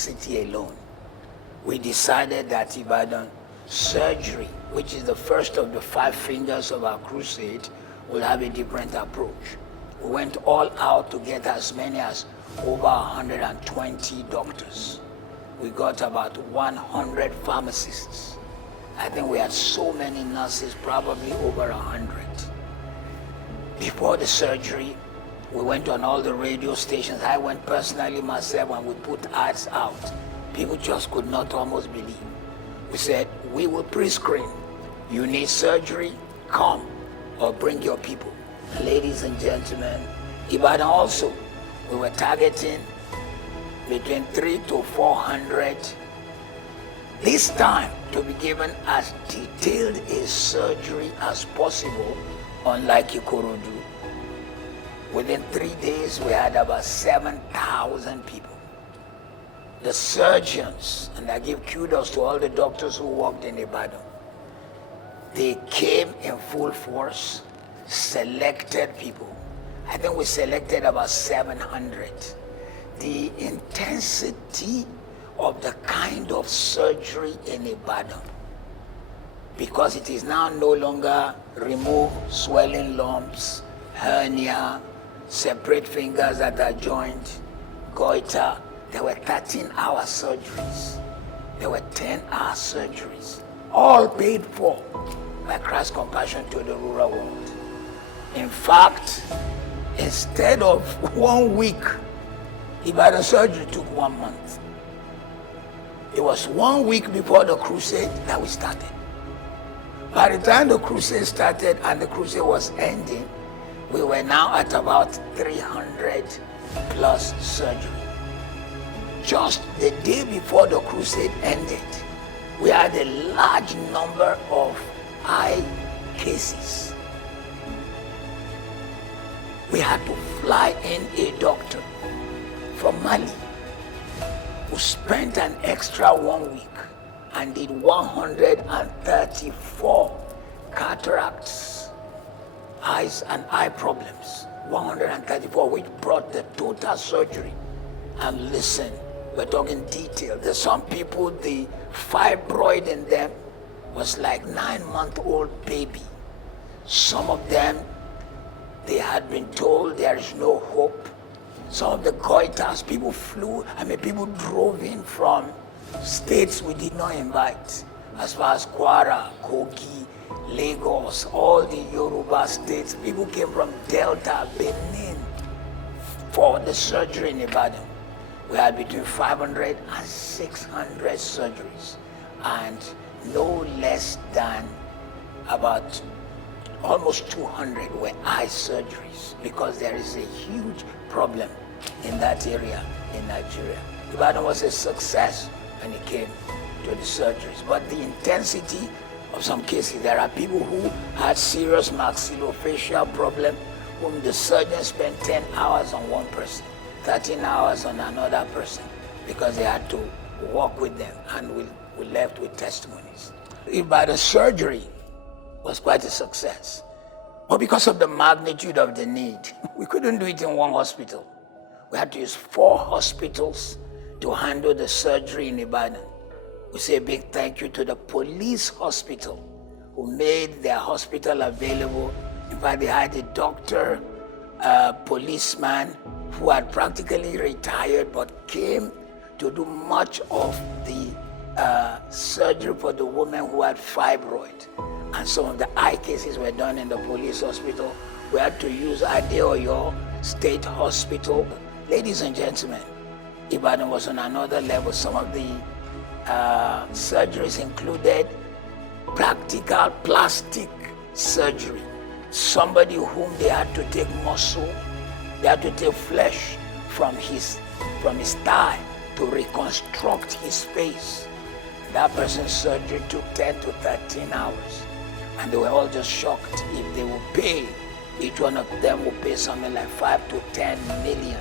city alone, we decided that Ibadan surgery, which is the first of the 5 fingers of our crusade, will have a different approach. We went all out to get as many as over 120 doctors. We got about 100 pharmacists. I think we had so many nurses, probably over 100. Before the surgery, we went on all the radio stations. I went personally myself and we put ads out. People just could not almost believe. We said, we will pre-screen. You need surgery, come or bring your people. Ladies and gentlemen, Ibadan also, we were targeting between 300 to 400 this time to be given as detailed a surgery as possible, unlike Ikorodu. Within 3 days, we had about 7,000 people. The surgeons, and I give kudos to all the doctors who worked in Ibadan, they came in full force, selected people. I think we selected about 700. The intensity of the kind of surgery in Ibadan, because it is now no longer remove swelling lumps, hernia, separate fingers that are joined, goiter. There were 13-hour surgeries. There were 10-hour surgeries, all paid for by Christ's compassion to the rural world. In fact, instead of 1 week, Ibadan surgery took 1 month. It was 1 week before the crusade that we started. By the time the crusade started and the crusade was ending, we were now at about 300 plus surgery. Just the day before the crusade ended, we had a large number of eye cases. We had to fly in a doctor from Mali who spent an extra 1 week and did 134 cataracts, eyes and eye problems, 134, which brought the total surgery. And listen, we're talking detail. There's some people, the fibroid in them was like 9-month-old baby. Some of them, they had been told there is no hope. Some of the goiters, people people drove in from states we did not invite, as far as Kwara, Kogi, Lagos, all the Yoruba states. People came from Delta, Benin for the surgery in Ibadan. We had between 500 and 600 surgeries, and no less than about almost 200 were eye surgeries, because there is a huge problem in that area in Nigeria. Ibadan was a success when it came to the surgeries, but the intensity of some cases, there are people who had serious maxillofacial problem whom the surgeon spent 10 hours on one person, 13 hours on another person, because they had to walk with them, and we left with testimonies. Ibadan surgery was quite a success. But because of the magnitude of the need, we couldn't do it in one hospital. We had to use 4 hospitals to handle the surgery in Ibadan. We say a big thank you to the police hospital who made their hospital available. In fact, they had a doctor, a policeman who had practically retired but came to do much of the surgery for the women who had fibroid. And some of the eye cases were done in the police hospital. We had to use Adeoyo State Hospital. Ladies and gentlemen, Ibadan was on another level. Some of the surgeries included practical plastic surgery. Somebody whom they had to take muscle, they had to take flesh from his thigh to reconstruct his face. That person's surgery took 10 to 13 hours. And they were all just shocked. If they would pay, each one of them would pay something like 5 to 10 million.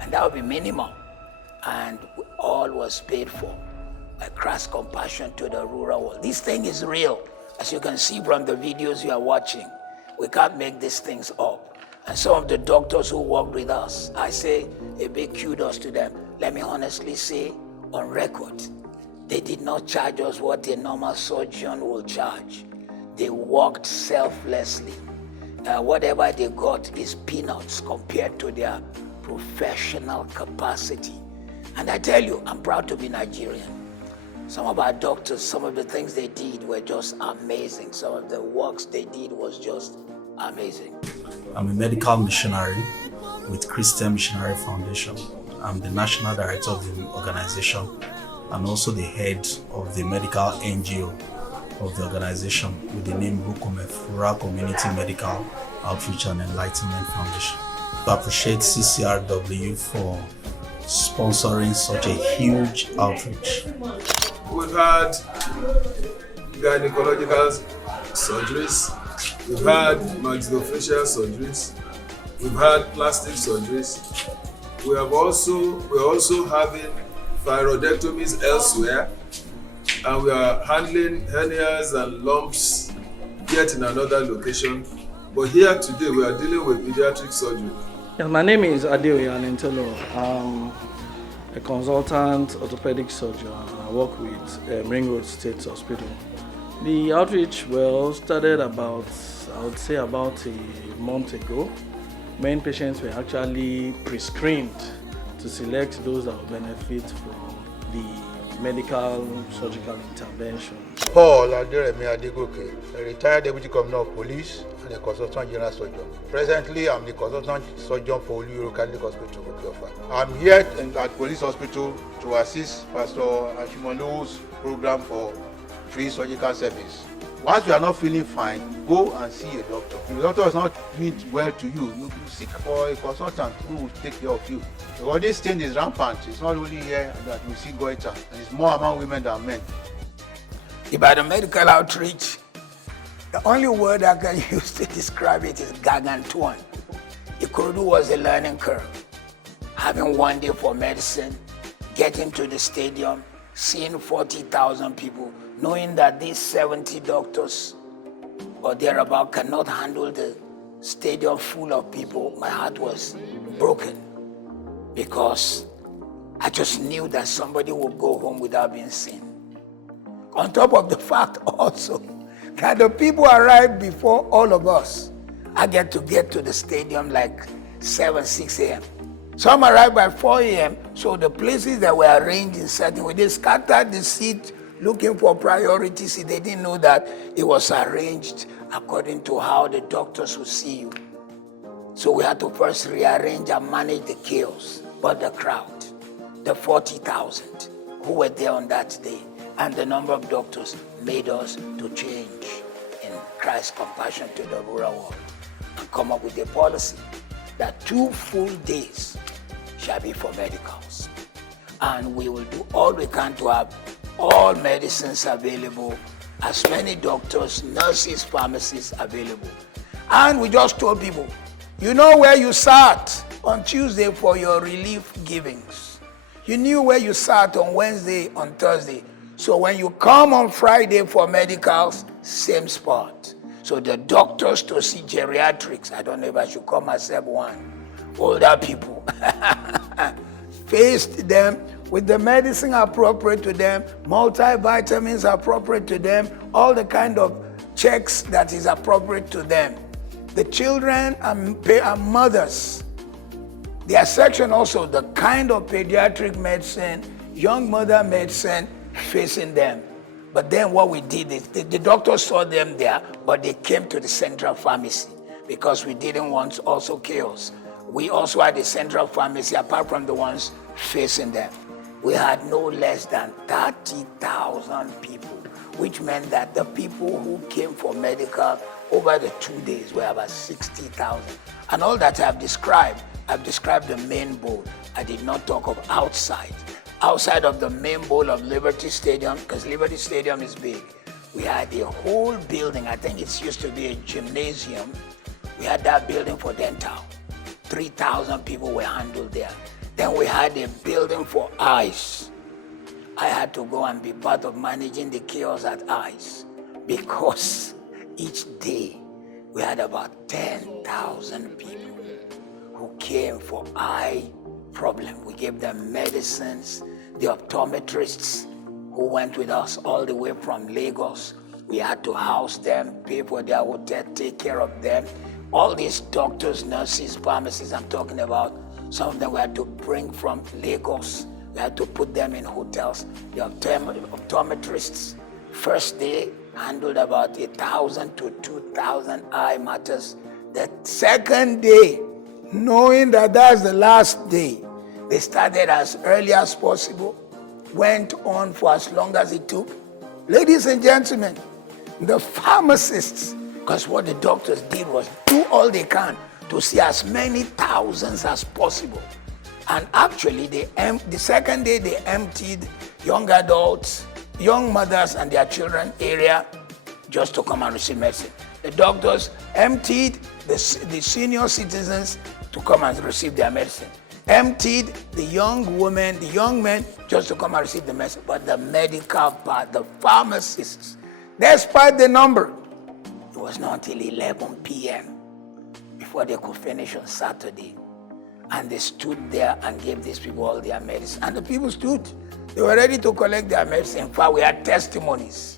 And that would be minimum. And all was paid for by Christ's compassion to the rural world. This thing is real. As you can see from the videos you are watching, we can't make these things up. And some of the doctors who worked with us, I say a big kudos to them. Let me honestly say, on record. They did not charge us what a normal surgeon will charge. They worked selflessly. Whatever they got is peanuts compared to their professional capacity. And I tell you, I'm proud to be Nigerian. Some of our doctors, some of the things they did were just amazing. Some of the works they did was just amazing. I'm a medical missionary with Christian Missionary Foundation. I'm the national director of the organization and also the head of the medical NGO of the organization with the name RUCOMEF, Rural Community Medical Outreach and Enlightenment Foundation. I appreciate CCRW for sponsoring such a huge outreach. We've had gynecological surgeries, we've had maxillofacial surgeries, we've had plastic surgeries. We're also having thyroidectomies elsewhere, and we are handling hernias and lumps yet in another location. But here today we are dealing with pediatric surgery. Yes, my name is Adeoye Alintelo. I'm a consultant orthopedic surgeon. I work with Ring Road State Hospital. The outreach started about a month ago, when patients were actually pre-screened to select those that would benefit from the medical surgical intervention. Paul Aderemi Adegoke, a retired Deputy Commissioner of Police and a Consultant General Surgeon. Presently, I'm the Consultant Surgeon for Oluyoro Catholic Hospital, Okiofa. I'm here at Police Hospital to assist Pastor Ashimolo's program for free surgical service. Once you are not feeling fine, go and see a doctor. If the doctor is not doing well to you, you seek for a consultant who will take care of you. Because this thing is rampant. It's not only here that we see goiter. It's more among women than men. Ibadan medical outreach, the only word I can use to describe it is gargantuan. Ikorodu was a learning curve. Having one day for medicine, getting to the stadium, seeing 40,000 people, knowing that these 70 doctors or thereabout cannot handle the stadium full of people, my heart was broken because I just knew that somebody would go home without being seen. On top of the fact also that the people arrived before all of us. I get to the stadium like 6 a.m. Some arrived by 4 a.m. So the places that were arranged in certain way, they scattered the seat looking for priority seat. They didn't know that it was arranged according to how the doctors would see you. So we had to first rearrange and manage the chaos. But the crowd, the 40,000 who were there on that day, and the number of doctors made us to change in Christ's compassion to the rural world and come up with a policy that 2 full days shall be for medicals. And we will do all we can to have all medicines available, as many doctors, nurses, pharmacists available. And we just told people, you know where you sat on Tuesday for your relief givings. You knew where you sat on Wednesday, on Thursday. So when you come on Friday for medicals, same spot. So the doctors to see geriatrics, I don't know if I should call myself one, older people, faced them with the medicine appropriate to them, multivitamins appropriate to them, all the kind of checks that is appropriate to them. The children and mothers, their section also, the kind of pediatric medicine, young mother medicine facing them. But then what we did is, the doctors saw them there, but they came to the central pharmacy because we didn't want also chaos. We also had a central pharmacy apart from the ones facing them. We had no less than 30,000 people, which meant that the people who came for medical over the 2 days were about 60,000. And all that I've described the main bowl. I did not talk of outside. Outside of the main bowl of Liberty Stadium, because Liberty Stadium is big, we had a whole building. I think it used to be a gymnasium. We had that building for dental. 3,000 people were handled there. Then we had a building for eyes. I had to go and be part of managing the chaos at eyes because each day we had about 10,000 people who came for eye problem. We gave them medicines. the optometrists who went with us all the way from Lagos. We had to house them, pay for their hotel, take care of them. All these doctors, nurses, pharmacists I'm talking about, some of them we had to bring from Lagos. We had to put them in hotels. The optometrists, first day, handled about 1,000 to 2,000 eye matters. The second day, knowing that that's the last day, they started as early as possible, went on for as long as it took. Ladies and gentlemen, the pharmacists, because what the doctors did was do all they can to see as many thousands as possible. And actually, the second day they emptied young adults, young mothers and their children area just to come and receive medicine. The doctors emptied the senior citizens to come and receive their medicine. Emptied the young women, the young men just to come and receive the medicine. But the medical part, the pharmacists, despite the number, it was not until 11 p.m. before they could finish on Saturday. And they stood there and gave these people all their medicine. And the people stood. They were ready to collect their medicine. In fact, we had testimonies